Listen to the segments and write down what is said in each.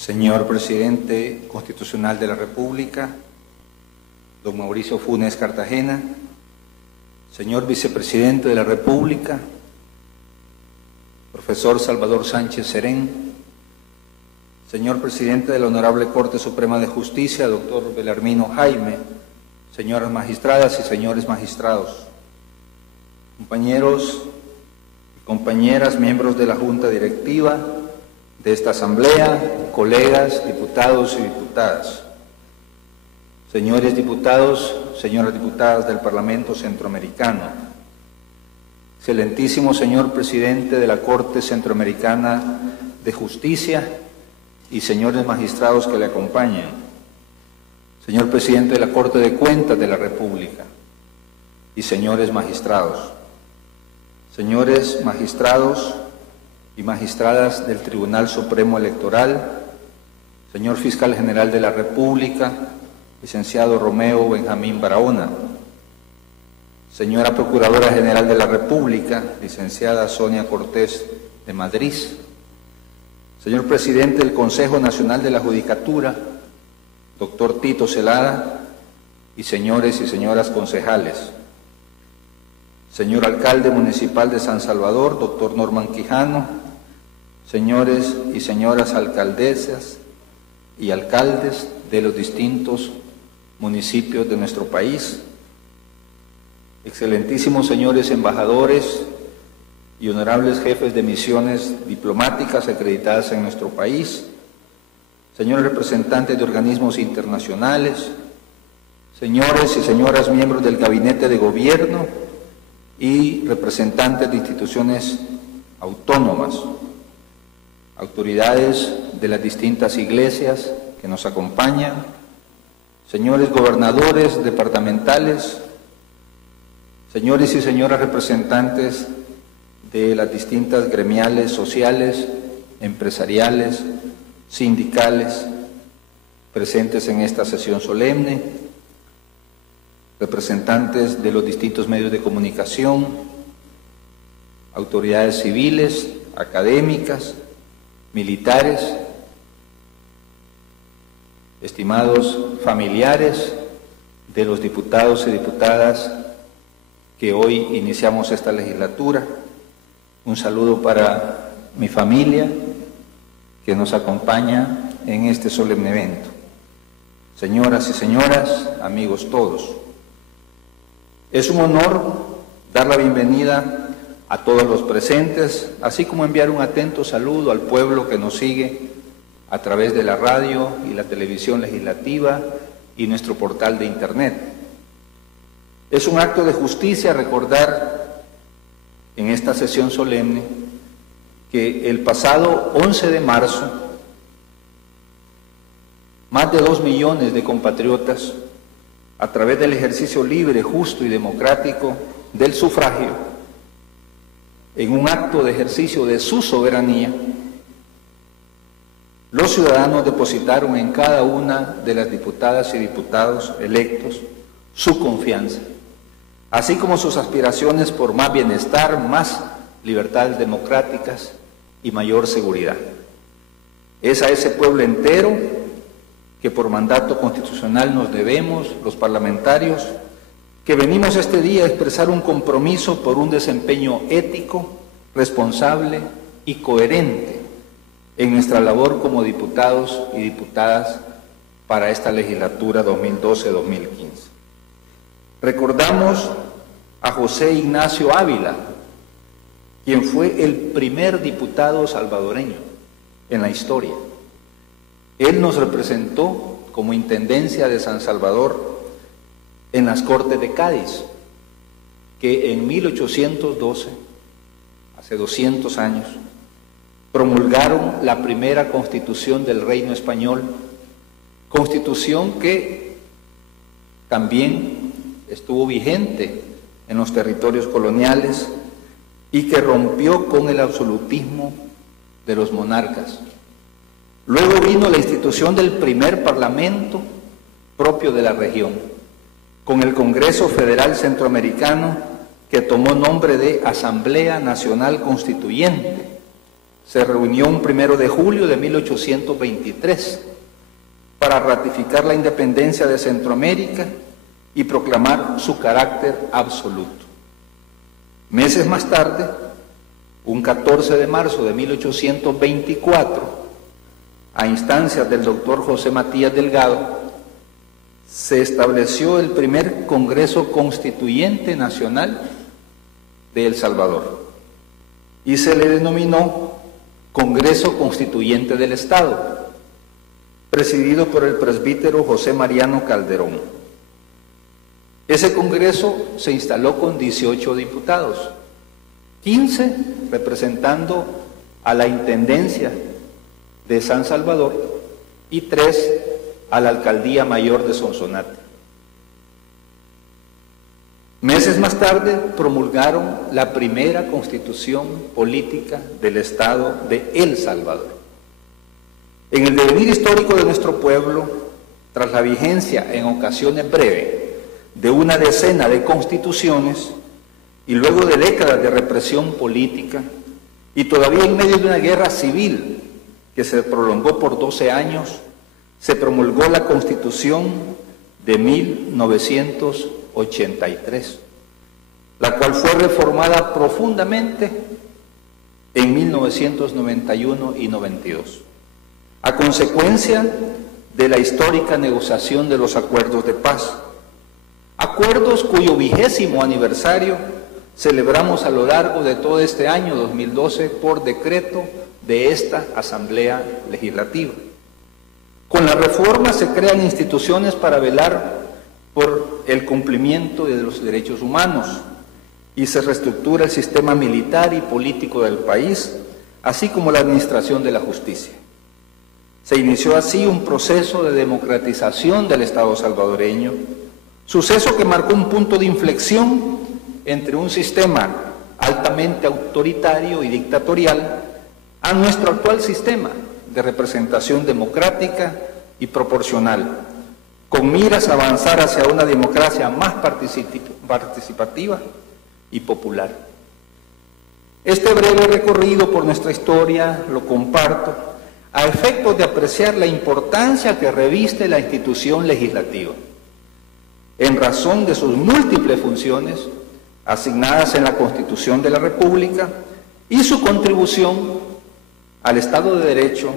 Señor Presidente Constitucional de la República, don Mauricio Funes Cartagena, señor Vicepresidente de la República, profesor Salvador Sánchez Serén, señor Presidente de la Honorable Corte Suprema de Justicia, doctor Belarmino Jaime, señoras magistradas y señores magistrados, compañeros y compañeras, miembros de la Junta Directiva de esta Asamblea, colegas, diputados y diputadas, señores diputados, señoras diputadas del Parlamento Centroamericano, excelentísimo señor Presidente de la Corte Centroamericana de Justicia y señores magistrados que le acompañan, señor Presidente de la Corte de Cuentas de la República y señores magistrados, señores magistrados y magistradas del Tribunal Supremo Electoral, señor Fiscal General de la República, licenciado Romeo Benjamín Barahona, señora Procuradora General de la República, licenciada Sonia Cortés de Madrid, señor Presidente del Consejo Nacional de la Judicatura, doctor Tito Celada, y señores y señoras concejales, señor Alcalde Municipal de San Salvador, doctor Norman Quijano, señores y señoras alcaldesas y alcaldes de los distintos municipios de nuestro país, excelentísimos señores embajadores y honorables jefes de misiones diplomáticas acreditadas en nuestro país, señores representantes de organismos internacionales, señores y señoras miembros del Gabinete de Gobierno y representantes de instituciones autónomas, autoridades de las distintas iglesias que nos acompañan, señores gobernadores departamentales, señores y señoras representantes de las distintas gremiales sociales, empresariales, sindicales, presentes en esta sesión solemne, representantes de los distintos medios de comunicación, autoridades civiles, académicas, militares, estimados familiares de los diputados y diputadas que hoy iniciamos esta legislatura, un saludo para mi familia que nos acompaña en este solemne evento. Señoras y señoras, amigos todos, es un honor dar la bienvenida a todos los presentes, así como enviar un atento saludo al pueblo que nos sigue a través de la radio y la televisión legislativa y nuestro portal de internet. Es un acto de justicia recordar en esta sesión solemne que el pasado 11 de marzo, más de 2 millones de compatriotas, a través del ejercicio libre, justo y democrático del sufragio, en un acto de ejercicio de su soberanía, los ciudadanos depositaron en cada una de las diputadas y diputados electos su confianza, así como sus aspiraciones por más bienestar, más libertades democráticas y mayor seguridad. Es a ese pueblo entero que por mandato constitucional nos debemos, los parlamentarios, que venimos este día a expresar un compromiso por un desempeño ético, responsable y coherente en nuestra labor como diputados y diputadas para esta legislatura 2012-2015. Recordamos a José Ignacio Ávila, quien fue el primer diputado salvadoreño en la historia. Él nos representó como Intendencia de San Salvador en las Cortes de Cádiz, que en 1812, hace 200 años, promulgaron la primera Constitución del Reino Español, Constitución que también estuvo vigente en los territorios coloniales y que rompió con el absolutismo de los monarcas. Luego vino la institución del primer parlamento propio de la región, con el Congreso Federal Centroamericano, que tomó nombre de Asamblea Nacional Constituyente, se reunió un 1 de julio de 1823 para ratificar la independencia de Centroamérica y proclamar su carácter absoluto. Meses más tarde, un 14 de marzo de 1824, a instancias del doctor José Matías Delgado, se estableció el primer Congreso Constituyente Nacional de El Salvador y se le denominó Congreso Constituyente del Estado, presidido por el presbítero José Mariano Calderón. Ese Congreso se instaló con 18 diputados, 15 representando a la Intendencia de San Salvador y 3 a la Alcaldía Mayor de Sonsonate. Meses más tarde promulgaron la primera Constitución Política del Estado de El Salvador. En el devenir histórico de nuestro pueblo, tras la vigencia en ocasiones breve de una decena de constituciones y luego de décadas de represión política y todavía en medio de una guerra civil que se prolongó por 12 años, se promulgó la Constitución de 1983, la cual fue reformada profundamente en 1991 y 92, a consecuencia de la histórica negociación de los acuerdos de paz, acuerdos cuyo 20º aniversario celebramos a lo largo de todo este año 2012 por decreto de esta Asamblea Legislativa. Con la reforma se crean instituciones para velar por el cumplimiento de los derechos humanos y se reestructura el sistema militar y político del país, así como la administración de la justicia. Se inició así un proceso de democratización del Estado salvadoreño, suceso que marcó un punto de inflexión entre un sistema altamente autoritario y dictatorial a nuestro actual sistema de representación democrática y proporcional, con miras a avanzar hacia una democracia más participativa y popular. Este breve recorrido por nuestra historia lo comparto a efectos de apreciar la importancia que reviste la institución legislativa, en razón de sus múltiples funciones asignadas en la Constitución de la República y su contribución al Estado de Derecho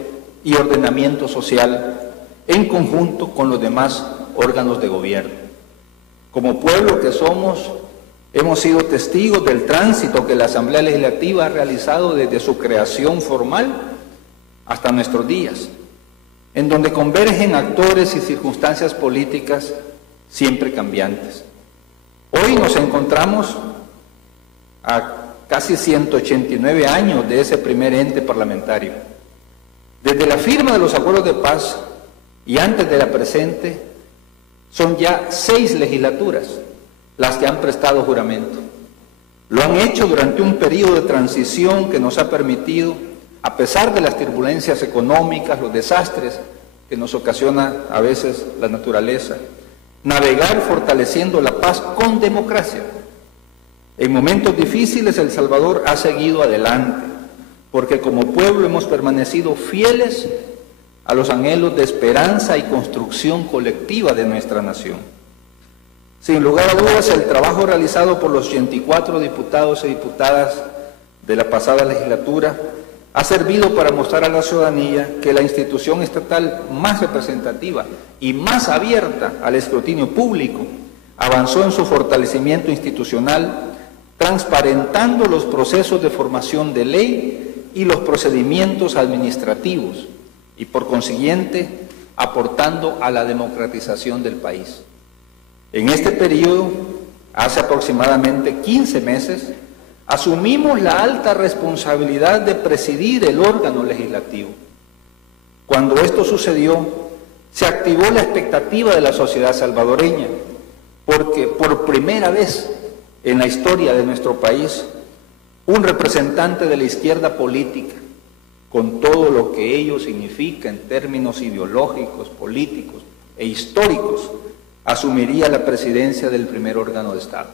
y ordenamiento social en conjunto con los demás órganos de gobierno. Como pueblo que somos, hemos sido testigos del tránsito que la Asamblea Legislativa ha realizado desde su creación formal hasta nuestros días, en donde convergen actores y circunstancias políticas siempre cambiantes. Hoy nos encontramos a casi 189 años de ese primer ente parlamentario. Desde la firma de los acuerdos de paz y antes de la presente, son ya 6 legislaturas las que han prestado juramento. Lo han hecho durante un periodo de transición que nos ha permitido, a pesar de las turbulencias económicas, los desastres que nos ocasiona a veces la naturaleza, navegar fortaleciendo la paz con democracia. En momentos difíciles El Salvador ha seguido adelante, porque como pueblo hemos permanecido fieles a los anhelos de esperanza y construcción colectiva de nuestra nación. Sin lugar a dudas, el trabajo realizado por los 84 diputados y diputadas de la pasada legislatura ha servido para mostrar a la ciudadanía que la institución estatal más representativa y más abierta al escrutinio público avanzó en su fortalecimiento institucional, transparentando los procesos de formación de ley y los procedimientos administrativos y, por consiguiente, aportando a la democratización del país. En este periodo, hace aproximadamente 15 meses, asumimos la alta responsabilidad de presidir el órgano legislativo. Cuando esto sucedió, se activó la expectativa de la sociedad salvadoreña, porque por primera vez en la historia de nuestro país, un representante de la izquierda política, con todo lo que ello significa en términos ideológicos, políticos e históricos, asumiría la presidencia del primer órgano de Estado.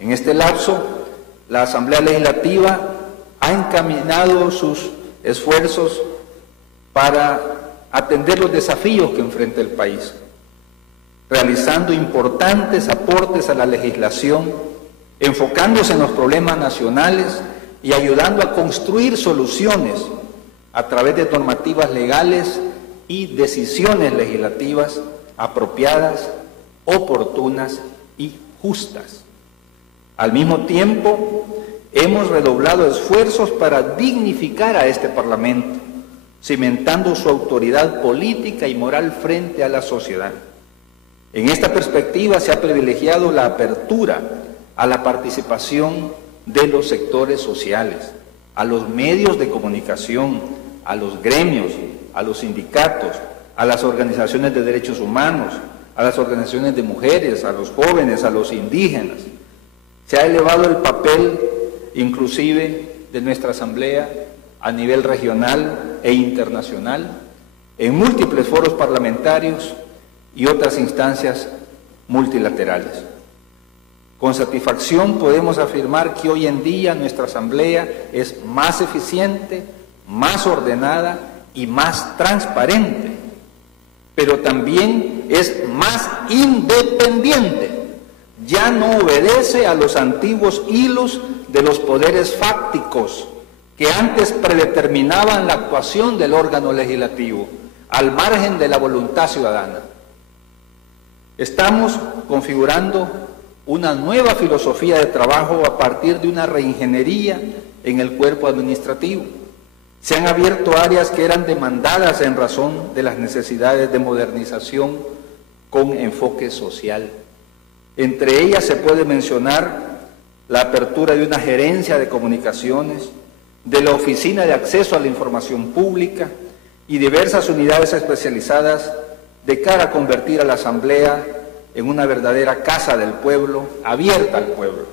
En este lapso, la Asamblea Legislativa ha encaminado sus esfuerzos para atender los desafíos que enfrenta el país, realizando importantes aportes a la legislación, enfocándose en los problemas nacionales y ayudando a construir soluciones a través de normativas legales y decisiones legislativas apropiadas, oportunas y justas. Al mismo tiempo, hemos redoblado esfuerzos para dignificar a este Parlamento, cimentando su autoridad política y moral frente a la sociedad. En esta perspectiva se ha privilegiado la apertura a la participación de los sectores sociales, a los medios de comunicación, a los gremios, a los sindicatos, a las organizaciones de derechos humanos, a las organizaciones de mujeres, a los jóvenes, a los indígenas. Se ha elevado el papel inclusive de nuestra Asamblea a nivel regional e internacional, en múltiples foros parlamentarios y otras instancias multilaterales. Con satisfacción podemos afirmar que hoy en día nuestra Asamblea es más eficiente, más ordenada y más transparente, pero también es más independiente. Ya no obedece a los antiguos hilos de los poderes fácticos que antes predeterminaban la actuación del órgano legislativo, al margen de la voluntad ciudadana. Estamos configurando una nueva filosofía de trabajo a partir de una reingeniería en el cuerpo administrativo. Se han abierto áreas que eran demandadas en razón de las necesidades de modernización con enfoque social. Entre ellas se puede mencionar la apertura de una gerencia de comunicaciones, de la Oficina de Acceso a la Información Pública y diversas unidades especializadas de cara a convertir a la Asamblea en una verdadera casa del pueblo, abierta al pueblo.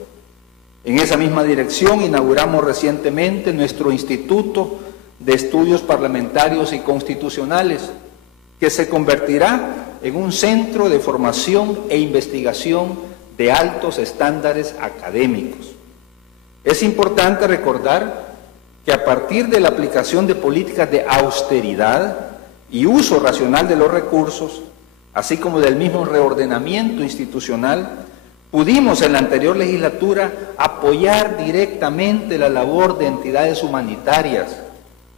En esa misma dirección inauguramos recientemente nuestro Instituto de Estudios Parlamentarios y Constitucionales, que se convertirá en un centro de formación e investigación de altos estándares académicos. Es importante recordar que a partir de la aplicación de políticas de austeridad y uso racional de los recursos, así como del mismo reordenamiento institucional, pudimos en la anterior legislatura apoyar directamente la labor de entidades humanitarias,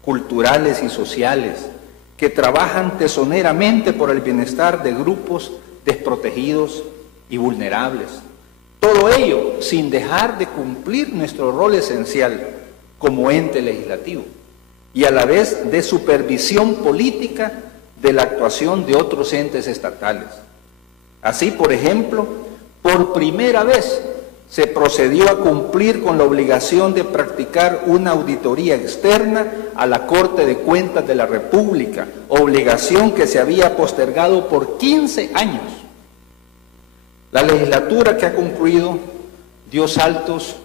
culturales y sociales, que trabajan tesoneramente por el bienestar de grupos desprotegidos y vulnerables. Todo ello sin dejar de cumplir nuestro rol esencial como ente legislativo y a la vez de supervisión política de la actuación de otros entes estatales. Así, por ejemplo, por primera vez se procedió a cumplir con la obligación de practicar una auditoría externa a la Corte de Cuentas de la República, obligación que se había postergado por 15 años. La legislatura que ha concluido dio saltos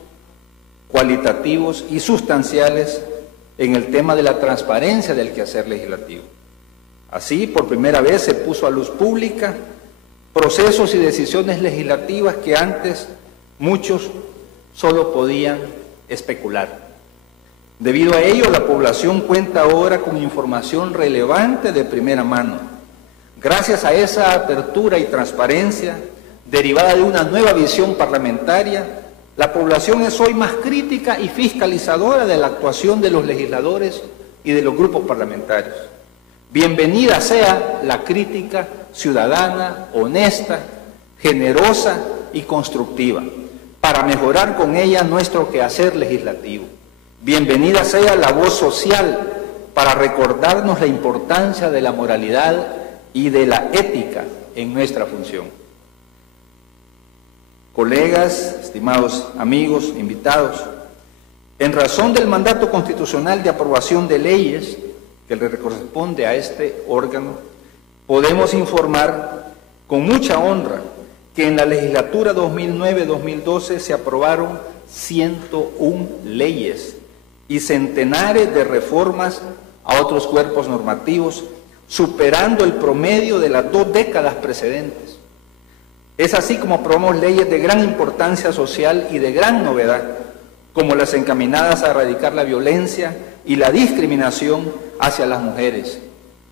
cualitativos y sustanciales en el tema de la transparencia del quehacer legislativo. Así, por primera vez se puso a luz pública procesos y decisiones legislativas que antes muchos solo podían especular. Debido a ello, la población cuenta ahora con información relevante de primera mano. Gracias a esa apertura y transparencia, derivada de una nueva visión parlamentaria, la población es hoy más crítica y fiscalizadora de la actuación de los legisladores y de los grupos parlamentarios. Bienvenida sea la crítica ciudadana, honesta, generosa y constructiva, para mejorar con ella nuestro quehacer legislativo. Bienvenida sea la voz social para recordarnos la importancia de la moralidad y de la ética en nuestra función. Colegas, estimados amigos, invitados, en razón del mandato constitucional de aprobación de leyes que le corresponde a este órgano, podemos informar con mucha honra que en la legislatura 2009-2012 se aprobaron 101 leyes y centenares de reformas a otros cuerpos normativos, superando el promedio de las 2 décadas precedentes. Es así como aprobamos leyes de gran importancia social y de gran novedad, como las encaminadas a erradicar la violencia y la discriminación hacia las mujeres,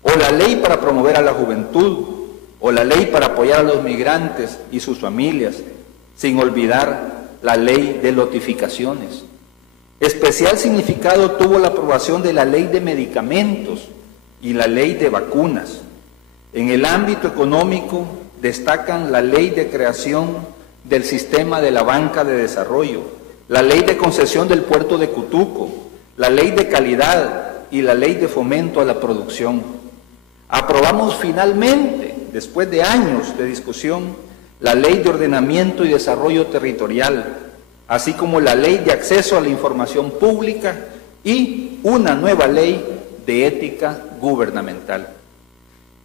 o la ley para promover a la juventud, o la ley para apoyar a los migrantes y sus familias, sin olvidar la ley de notificaciones. Especial significado tuvo la aprobación de la ley de medicamentos y la ley de vacunas. En el ámbito económico destacan la ley de creación del sistema de la banca de desarrollo, la ley de concesión del puerto de Cutuco, la ley de calidad y la ley de fomento a la producción. Aprobamos finalmente, después de años de discusión, la ley de ordenamiento y desarrollo territorial, así como la ley de acceso a la información pública y una nueva ley de ética gubernamental.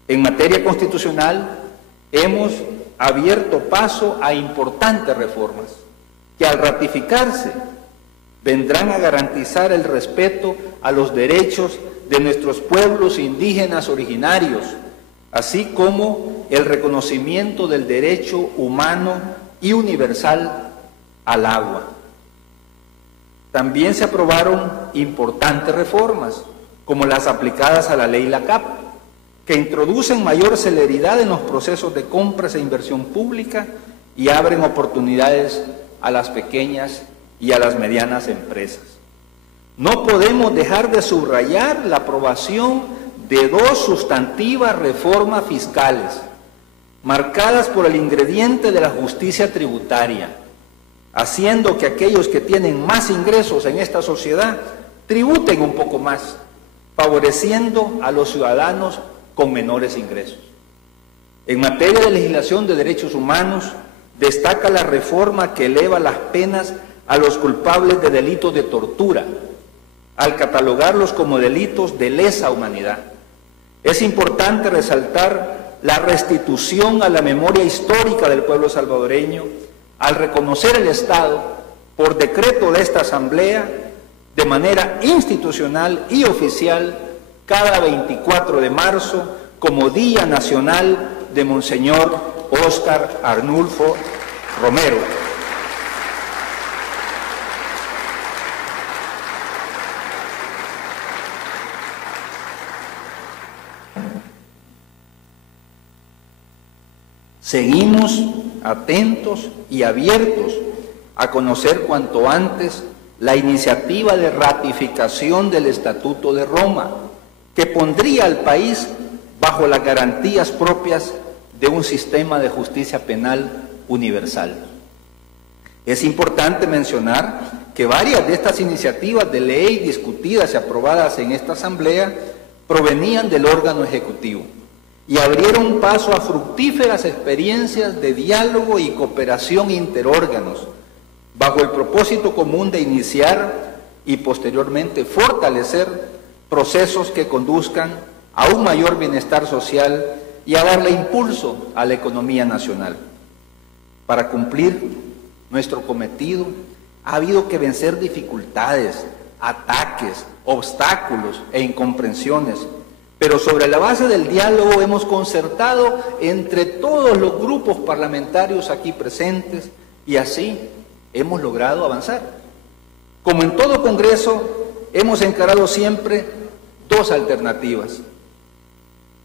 En materia constitucional, hemos abierto paso a importantes reformas que al ratificarse vendrán a garantizar el respeto a los derechos de nuestros pueblos indígenas originarios, así como el reconocimiento del derecho humano y universal al agua. También se aprobaron importantes reformas, como las aplicadas a la ley LACAP, que introducen mayor celeridad en los procesos de compras e inversión pública y abren oportunidades a las pequeñas y a las medianas empresas. No podemos dejar de subrayar la aprobación de dos sustantivas reformas fiscales, marcadas por el ingrediente de la justicia tributaria, haciendo que aquellos que tienen más ingresos en esta sociedad tributen un poco más, favoreciendo a los ciudadanos con menores ingresos. En materia de legislación de derechos humanos, destaca la reforma que eleva las penas a los culpables de delitos de tortura, al catalogarlos como delitos de lesa humanidad. Es importante resaltar la restitución a la memoria histórica del pueblo salvadoreño, al reconocer el Estado, por decreto de esta Asamblea, de manera institucional y oficial, cada 24 de marzo, como Día Nacional de Monseñor Óscar Arnulfo Romero. Seguimos atentos y abiertos a conocer cuanto antes la iniciativa de ratificación del Estatuto de Roma, que pondría al país bajo las garantías propias de un sistema de justicia penal universal. Es importante mencionar que varias de estas iniciativas de ley discutidas y aprobadas en esta Asamblea provenían del órgano ejecutivo y abrieron paso a fructíferas experiencias de diálogo y cooperación interórganos, bajo el propósito común de iniciar y posteriormente fortalecer procesos que conduzcan a un mayor bienestar social y a darle impulso a la economía nacional. Para cumplir nuestro cometido, ha habido que vencer dificultades, ataques, obstáculos e incomprensiones, pero sobre la base del diálogo hemos concertado entre todos los grupos parlamentarios aquí presentes y así hemos logrado avanzar. Como en todo Congreso, hemos encarado siempre dos alternativas: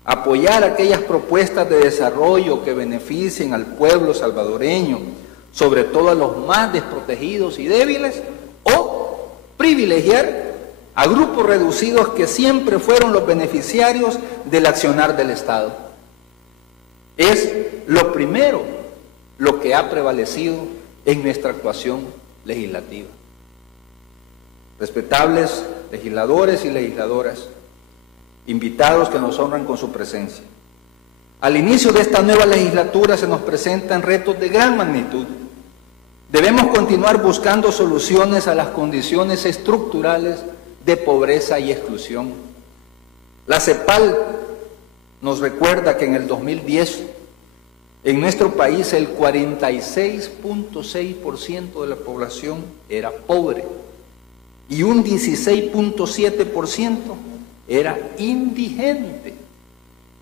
apoyar aquellas propuestas de desarrollo que beneficien al pueblo salvadoreño, sobre todo a los más desprotegidos y débiles, o privilegiar a grupos reducidos que siempre fueron los beneficiarios del accionar del Estado. Es lo primero lo que ha prevalecido en nuestra actuación legislativa. Respetables legisladores y legisladoras, invitados que nos honran con su presencia, al inicio de esta nueva legislatura se nos presentan retos de gran magnitud. Debemos continuar buscando soluciones a las condiciones estructurales de pobreza y exclusión. La CEPAL nos recuerda que en el 2010, en nuestro país el 46.6% de la población era pobre y un 16.7% era indigente.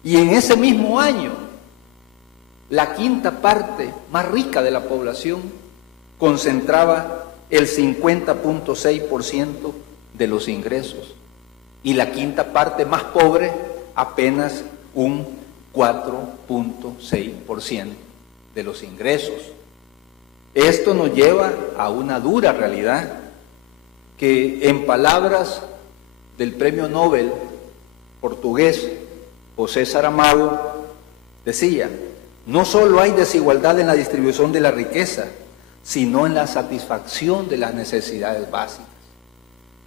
Y en ese mismo año, la quinta parte más rica de la población concentraba el 50.6% de los ingresos, y la quinta parte más pobre apenas un 4.6% de los ingresos. Esto nos lleva a una dura realidad que, en palabras del premio Nobel portugués José Saramago, decía: no solo hay desigualdad en la distribución de la riqueza, sino en la satisfacción de las necesidades básicas.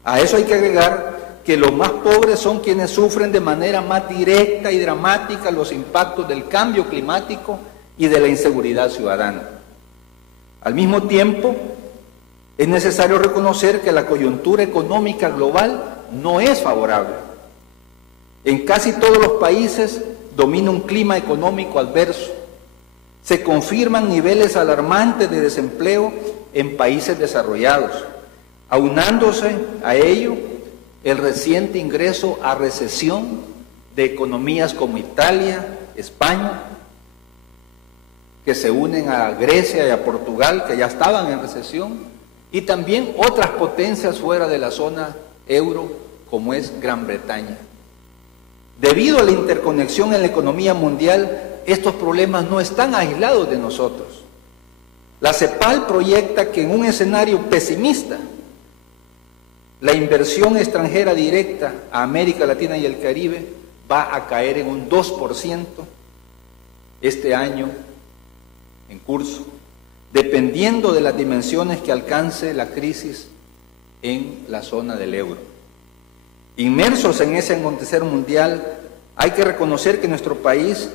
A eso hay que agregar que los más pobres son quienes sufren de manera más directa y dramática los impactos del cambio climático y de la inseguridad ciudadana. Al mismo tiempo, es necesario reconocer que la coyuntura económica global no es favorable. En casi todos los países domina un clima económico adverso. Se confirman niveles alarmantes de desempleo en países desarrollados, aunándose a ello el reciente ingreso a recesión de economías como Italia, España, que se unen a Grecia y a Portugal, que ya estaban en recesión, y también otras potencias fuera de la zona euro, como es Gran Bretaña. Debido a la interconexión en la economía mundial, estos problemas no están aislados de nosotros. La CEPAL proyecta que en un escenario pesimista, la inversión extranjera directa a América Latina y el Caribe va a caer en un 2% este año en curso, dependiendo de las dimensiones que alcance la crisis en la zona del euro. Inmersos en ese acontecer mundial, hay que reconocer que nuestro país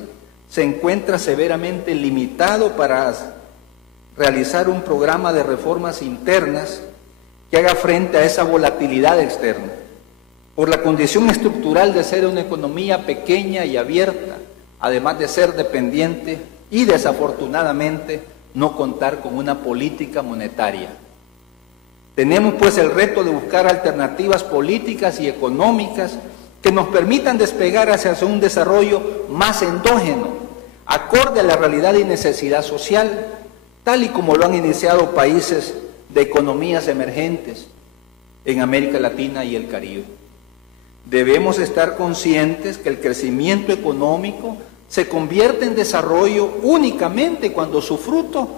se encuentra severamente limitado para realizar un programa de reformas internas que haga frente a esa volatilidad externa, por la condición estructural de ser una economía pequeña y abierta, además de ser dependiente y, desafortunadamente, no contar con una política monetaria. Tenemos pues el reto de buscar alternativas políticas y económicas que nos permitan despegar hacia un desarrollo más endógeno, acorde a la realidad y necesidad social, tal y como lo han iniciado países de economías emergentes en América Latina y el Caribe. Debemos estar conscientes que el crecimiento económico se convierte en desarrollo únicamente cuando su fruto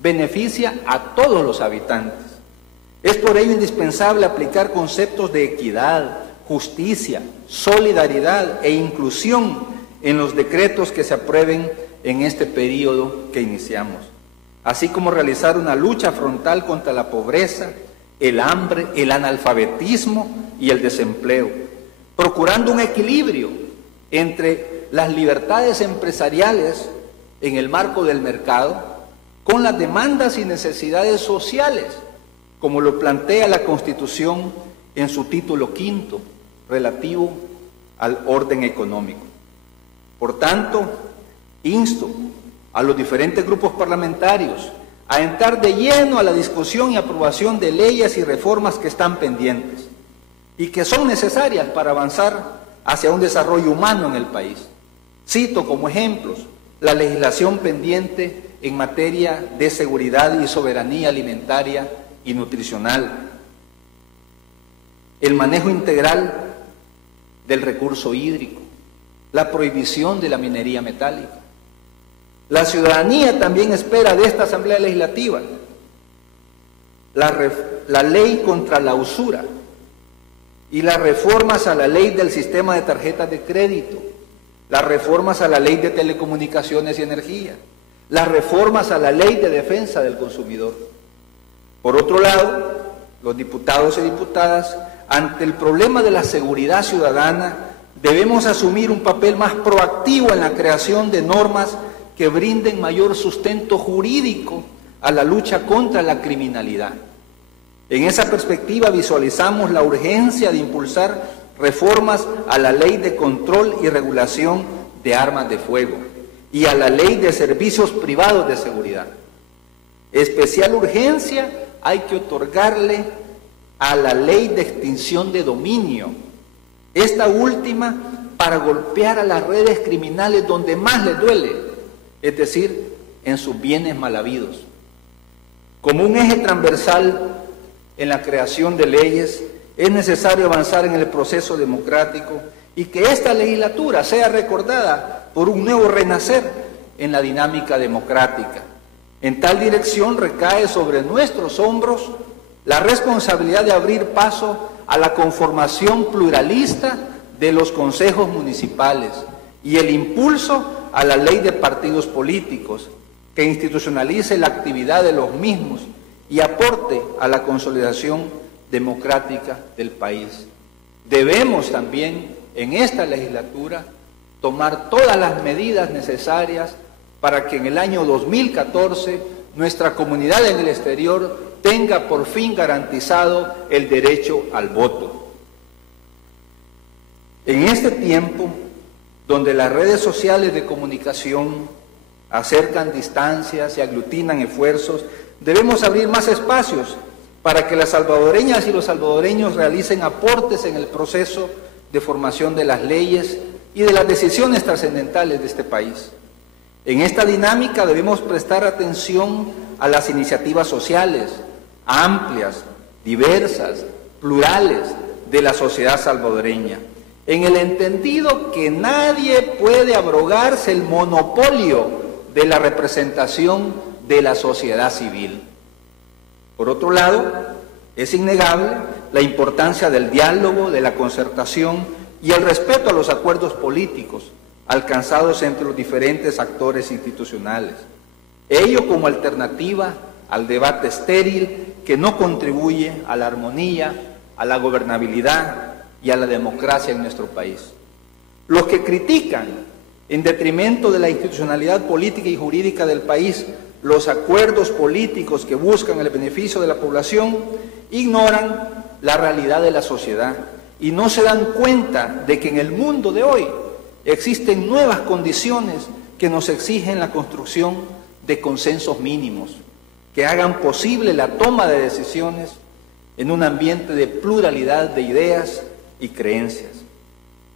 beneficia a todos los habitantes. Es por ello indispensable aplicar conceptos de equidad, justicia, solidaridad e inclusión en los decretos que se aprueben en este periodo que iniciamos, así como realizar una lucha frontal contra la pobreza, el hambre, el analfabetismo y el desempleo, procurando un equilibrio entre las libertades empresariales en el marco del mercado con las demandas y necesidades sociales, como lo plantea la Constitución en su título quinto, relativo al orden económico. Por tanto, insto a los diferentes grupos parlamentarios a entrar de lleno a la discusión y aprobación de leyes y reformas que están pendientes y que son necesarias para avanzar hacia un desarrollo humano en el país. Cito como ejemplos la legislación pendiente en materia de seguridad y soberanía alimentaria y nutricional, el manejo integral del recurso hídrico, la prohibición de la minería metálica. La ciudadanía también espera de esta Asamblea Legislativa la ley contra la usura y las reformas a la ley del sistema de tarjetas de crédito, las reformas a la ley de telecomunicaciones y energía, las reformas a la ley de defensa del consumidor. Por otro lado, los diputados y diputadas, ante el problema de la seguridad ciudadana, debemos asumir un papel más proactivo en la creación de normas que brinden mayor sustento jurídico a la lucha contra la criminalidad. En esa perspectiva visualizamos la urgencia de impulsar reformas a la Ley de Control y Regulación de Armas de Fuego y a la Ley de Servicios Privados de Seguridad. Especial urgencia hay que otorgarle a la Ley de Extinción de Dominio, esta última para golpear a las redes criminales donde más les duele, es decir, en sus bienes mal habidos. Como un eje transversal en la creación de leyes, es necesario avanzar en el proceso democrático y que esta legislatura sea recordada por un nuevo renacer en la dinámica democrática. En tal dirección recae sobre nuestros hombros la responsabilidad de abrir paso a la conformación pluralista de los consejos municipales y el impulso a la ley de partidos políticos que institucionalice la actividad de los mismos y aporte a la consolidación democrática del país. Debemos también en esta legislatura tomar todas las medidas necesarias para que en el año 2014 nuestra comunidad en el exterior tenga por fin garantizado el derecho al voto. En este tiempo, donde las redes sociales de comunicación acercan distancias y aglutinan esfuerzos, debemos abrir más espacios para que las salvadoreñas y los salvadoreños realicen aportes en el proceso de formación de las leyes y de las decisiones trascendentales de este país. En esta dinámica debemos prestar atención a las iniciativas sociales, amplias, diversas, plurales de la sociedad salvadoreña, en el entendido que nadie puede abrogarse el monopolio de la representación de la sociedad civil. Por otro lado, es innegable la importancia del diálogo, de la concertación y el respeto a los acuerdos políticos alcanzados entre los diferentes actores institucionales. Ello como alternativa al debate estéril que no contribuye a la armonía, a la gobernabilidad y a la democracia en nuestro país. Los que critican, en detrimento de la institucionalidad política y jurídica del país, los acuerdos políticos que buscan el beneficio de la población, ignoran la realidad de la sociedad y no se dan cuenta de que en el mundo de hoy existen nuevas condiciones que nos exigen la construcción de consensos mínimos, que hagan posible la toma de decisiones en un ambiente de pluralidad de ideas y creencias.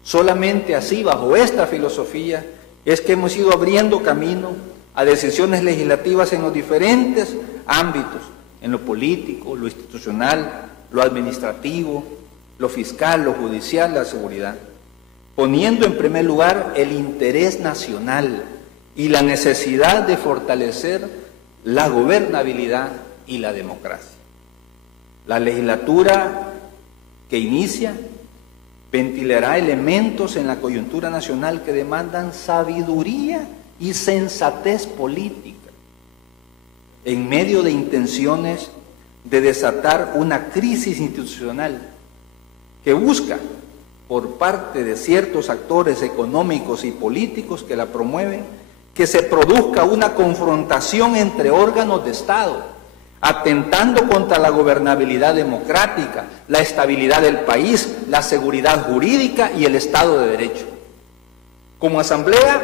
Solamente así, bajo esta filosofía, es que hemos ido abriendo camino a decisiones legislativas en los diferentes ámbitos, en lo político, lo institucional, lo administrativo, lo fiscal, lo judicial, la seguridad, poniendo en primer lugar el interés nacional y la necesidad de fortalecer la gobernabilidad y la democracia. La legislatura que inicia ventilará elementos en la coyuntura nacional que demandan sabiduría y sensatez política, en medio de intenciones de desatar una crisis institucional que busca, por parte de ciertos actores económicos y políticos que la promueven, que se produzca una confrontación entre órganos de Estado, atentando contra la gobernabilidad democrática, la estabilidad del país, la seguridad jurídica y el Estado de Derecho. Como Asamblea,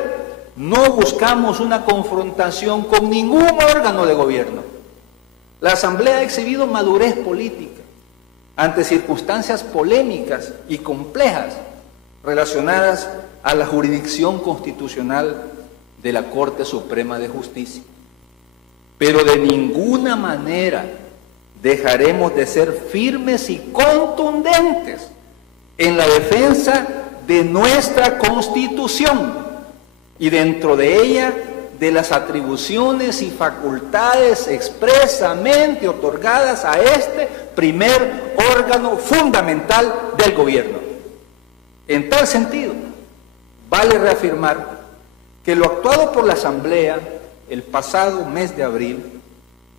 no buscamos una confrontación con ningún órgano de gobierno. La Asamblea ha exhibido madurez política ante circunstancias polémicas y complejas relacionadas a la jurisdicción constitucional de la Corte Suprema de Justicia. Pero de ninguna manera dejaremos de ser firmes y contundentes en la defensa de nuestra Constitución y dentro de ella de las atribuciones y facultades expresamente otorgadas a este primer órgano fundamental del gobierno. En tal sentido, vale reafirmar que lo actuado por la Asamblea el pasado mes de abril,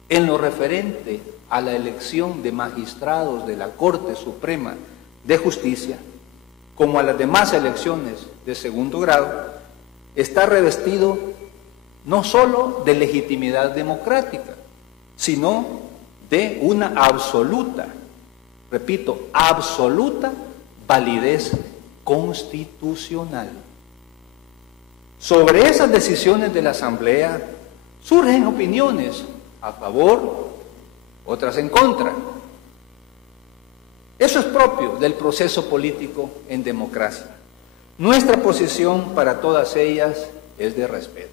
en lo referente a la elección de magistrados de la Corte Suprema de Justicia, como a las demás elecciones de segundo grado, está revestido no solo de legitimidad democrática, sino de una absoluta, repito, absoluta validez constitucional. Sobre esas decisiones de la Asamblea surgen opiniones a favor, otras en contra. Eso es propio del proceso político en democracia. Nuestra posición para todas ellas es de respeto,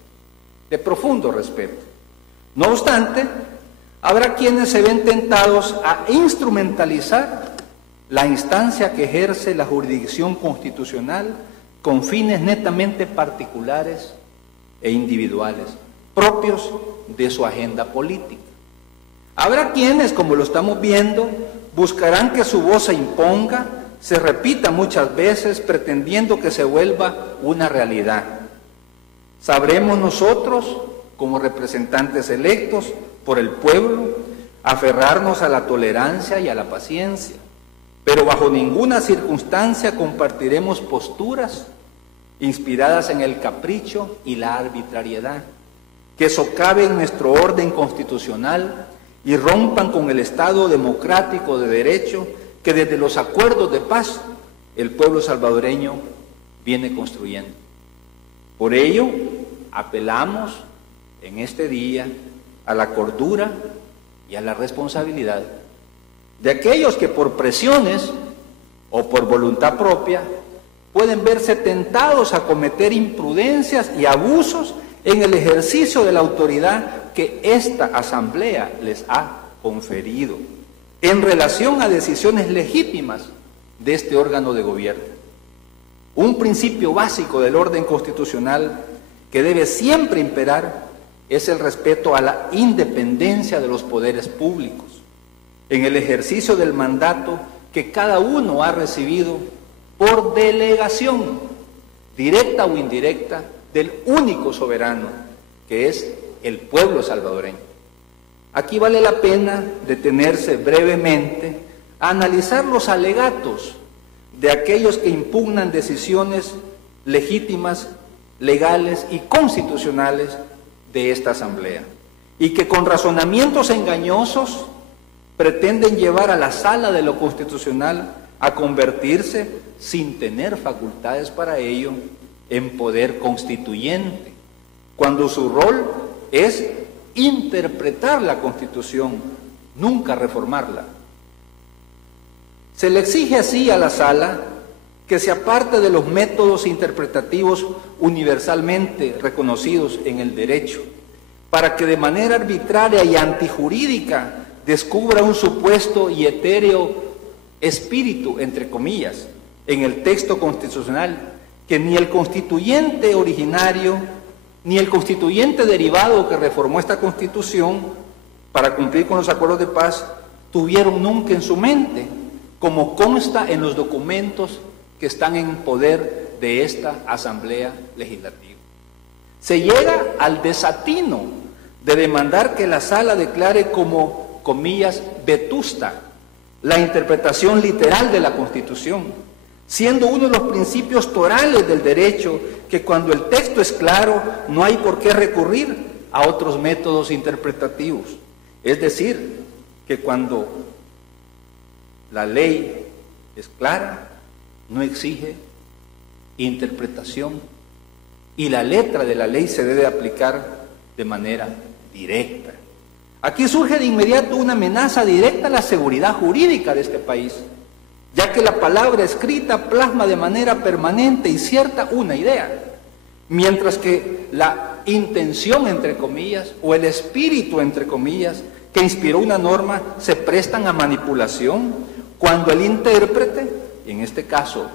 de profundo respeto. No obstante, Habrá quienes se ven tentados a instrumentalizar la instancia que ejerce la jurisdicción constitucional con fines netamente particulares e individuales, propios de su agenda política. Habrá quienes, como lo estamos viendo, buscarán que su voz se imponga, se repita muchas veces, pretendiendo que se vuelva una realidad. Sabremos nosotros, como representantes electos por el pueblo, aferrarnos a la tolerancia y a la paciencia, pero bajo ninguna circunstancia compartiremos posturas inspiradas en el capricho y la arbitrariedad, que socaven nuestro orden constitucional y rompan con el Estado democrático de derecho que desde los acuerdos de paz el pueblo salvadoreño viene construyendo. Por ello, apelamos en este día a la cordura y a la responsabilidad de aquellos que por presiones o por voluntad propia pueden verse tentados a cometer imprudencias y abusos en el ejercicio de la autoridad que esta Asamblea les ha conferido en relación a decisiones legítimas de este órgano de gobierno. Un principio básico del orden constitucional que debe siempre imperar es el respeto a la independencia de los poderes públicos en el ejercicio del mandato que cada uno ha recibido por delegación, directa o indirecta, del único soberano, que es el pueblo salvadoreño. Aquí vale la pena detenerse brevemente a analizar los alegatos de aquellos que impugnan decisiones legítimas, legales y constitucionales de esta Asamblea, y que con razonamientos engañosos pretenden llevar a la sala de lo constitucional a convertirse, sin tener facultades para ello, en poder constituyente, cuando su rol es interpretar la Constitución, nunca reformarla. Se le exige así a la sala que se aparte de los métodos interpretativos universalmente reconocidos en el derecho, para que de manera arbitraria y antijurídica descubra un supuesto y etéreo espíritu, entre comillas, en el texto constitucional, que ni el constituyente originario, ni el constituyente derivado que reformó esta Constitución para cumplir con los acuerdos de paz, tuvieron nunca en su mente, como consta en los documentos que están en poder de esta Asamblea Legislativa. Se llega al desatino de demandar que la sala declare como, comillas, vetusta la interpretación literal de la Constitución, siendo uno de los principios torales del derecho que cuando el texto es claro no hay por qué recurrir a otros métodos interpretativos. Es decir, que cuando la ley es clara, no exige interpretación y la letra de la ley se debe aplicar de manera directa. Aquí surge de inmediato una amenaza directa a la seguridad jurídica de este país, ya que la palabra escrita plasma de manera permanente y cierta una idea, mientras que la intención, entre comillas, o el espíritu, entre comillas, que inspiró una norma, se prestan a manipulación cuando el intérprete, en este caso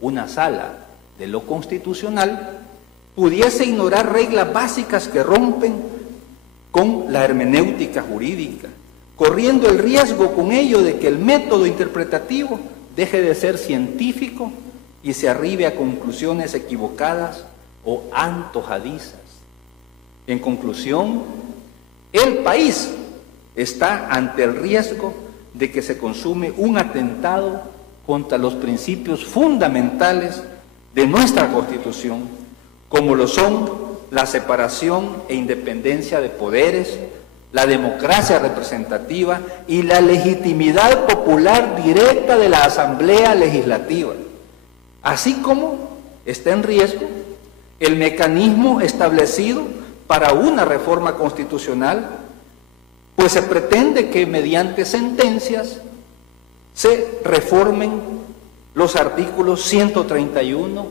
una sala de lo constitucional, pudiese ignorar reglas básicas que rompen con la hermenéutica jurídica, corriendo el riesgo con ello de que el método interpretativo deje de ser científico y se arribe a conclusiones equivocadas o antojadizas. En conclusión, el país está ante el riesgo de que se consume un atentado contra los principios fundamentales de nuestra Constitución, como lo son la separación e independencia de poderes, la democracia representativa y la legitimidad popular directa de la Asamblea Legislativa, así como está en riesgo el mecanismo establecido para una reforma constitucional, pues se pretende que mediante sentencias se reformen los artículos 131,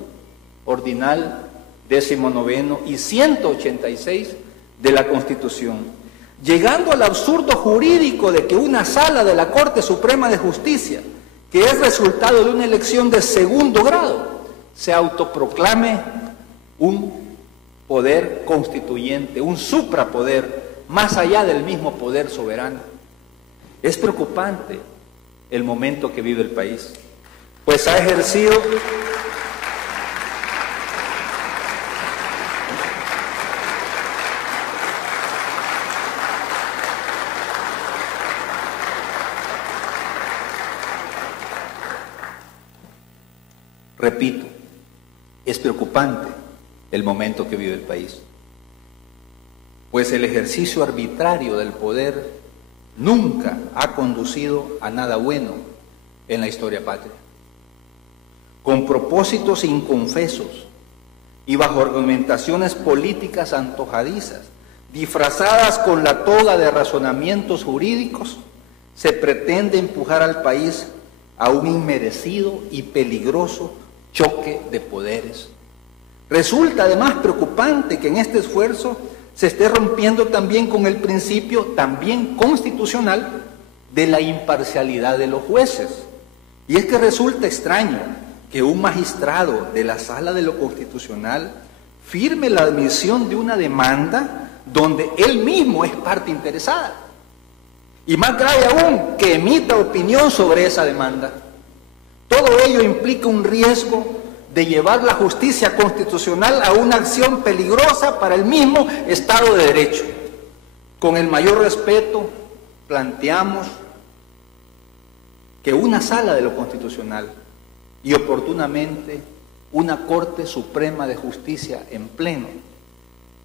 ordinal, 19º y 186 de la Constitución, llegando al absurdo jurídico de que una sala de la Corte Suprema de Justicia, que es resultado de una elección de segundo grado, se autoproclame un poder constituyente, un suprapoder, más allá del mismo poder soberano. Es preocupante el momento que vive el país, pues ha ejercido repito, es preocupante el momento que vive el país, pues el ejercicio arbitrario del poder nunca ha conducido a nada bueno en la historia patria. Con propósitos inconfesos y bajo argumentaciones políticas antojadizas, disfrazadas con la toga de razonamientos jurídicos, se pretende empujar al país a un inmerecido y peligroso choque de poderes. Resulta además preocupante que en este esfuerzo se esté rompiendo también con el principio también constitucional de la imparcialidad de los jueces. Y es que resulta extraño que un magistrado de la Sala de lo Constitucional firme la admisión de una demanda donde él mismo es parte interesada. Y más grave aún, que emita opinión sobre esa demanda. Todo ello implica un riesgo de llevar la justicia constitucional a una acción peligrosa para el mismo Estado de Derecho. Con el mayor respeto, planteamos que una Sala de lo Constitucional y oportunamente una Corte Suprema de Justicia en pleno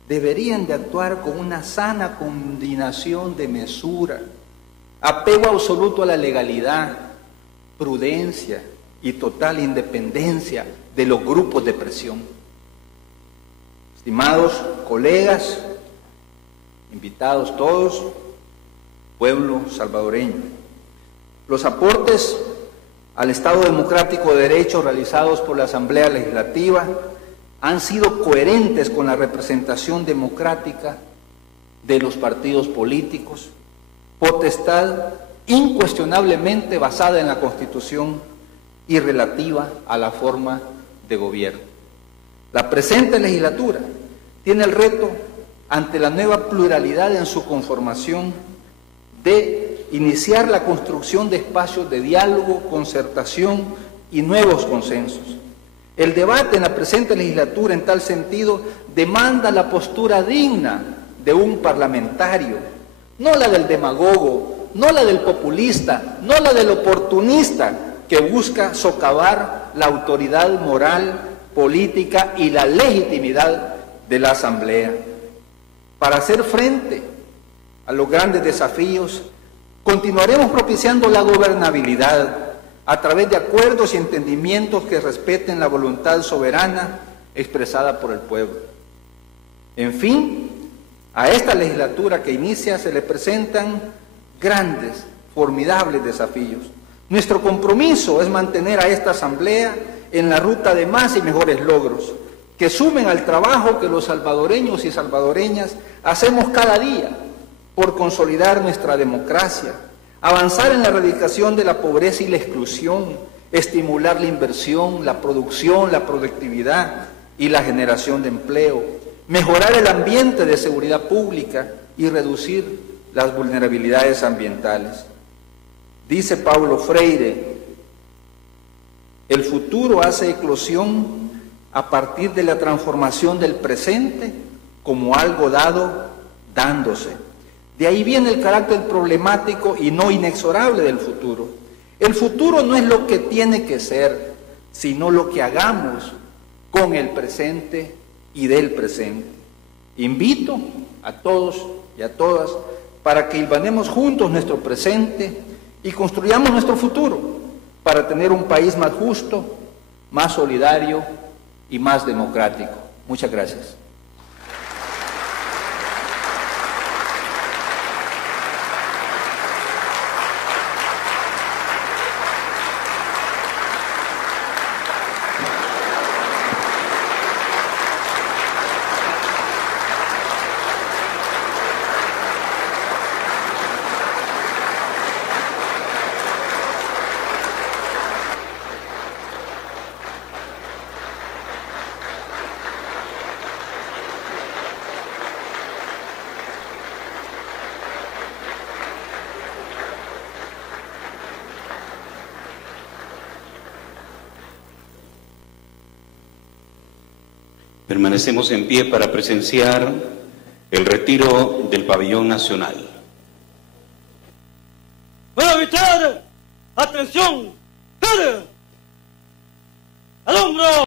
deberían de actuar con una sana combinación de mesura, apego absoluto a la legalidad, prudencia y total independencia de los grupos de presión. Estimados colegas, invitados todos, pueblo salvadoreño, los aportes al Estado Democrático de Derecho realizados por la Asamblea Legislativa han sido coherentes con la representación democrática de los partidos políticos, potestad incuestionablemente basada en la Constitución y relativa a la forma de gobierno. La presente legislatura tiene el reto, ante la nueva pluralidad en su conformación, de iniciar la construcción de espacios de diálogo, concertación y nuevos consensos. El debate en la presente legislatura, en tal sentido, demanda la postura digna de un parlamentario, no la del demagogo, no la del populista, no la del oportunista que busca socavar la autoridad moral, política y la legitimidad de la Asamblea. Para hacer frente a los grandes desafíos, continuaremos propiciando la gobernabilidad a través de acuerdos y entendimientos que respeten la voluntad soberana expresada por el pueblo. En fin, a esta legislatura que inicia se le presentan grandes, formidables desafíos. Nuestro compromiso es mantener a esta Asamblea en la ruta de más y mejores logros, que sumen al trabajo que los salvadoreños y salvadoreñas hacemos cada día por consolidar nuestra democracia, avanzar en la erradicación de la pobreza y la exclusión, estimular la inversión, la producción, la productividad y la generación de empleo, mejorar el ambiente de seguridad pública y reducir las vulnerabilidades ambientales. Dice Paulo Freire, el futuro hace eclosión a partir de la transformación del presente como algo dado, dándose. De ahí viene el carácter problemático y no inexorable del futuro. El futuro no es lo que tiene que ser, sino lo que hagamos con el presente y del presente. Invito a todos y a todas para que hilvanemos juntos nuestro presente y construyamos nuestro futuro para tener un país más justo, más solidario y más democrático. Muchas gracias. Permanecemos en pie para presenciar el retiro del pabellón nacional. Bueno, militares, atención, ¡dale! ¡Al hombro!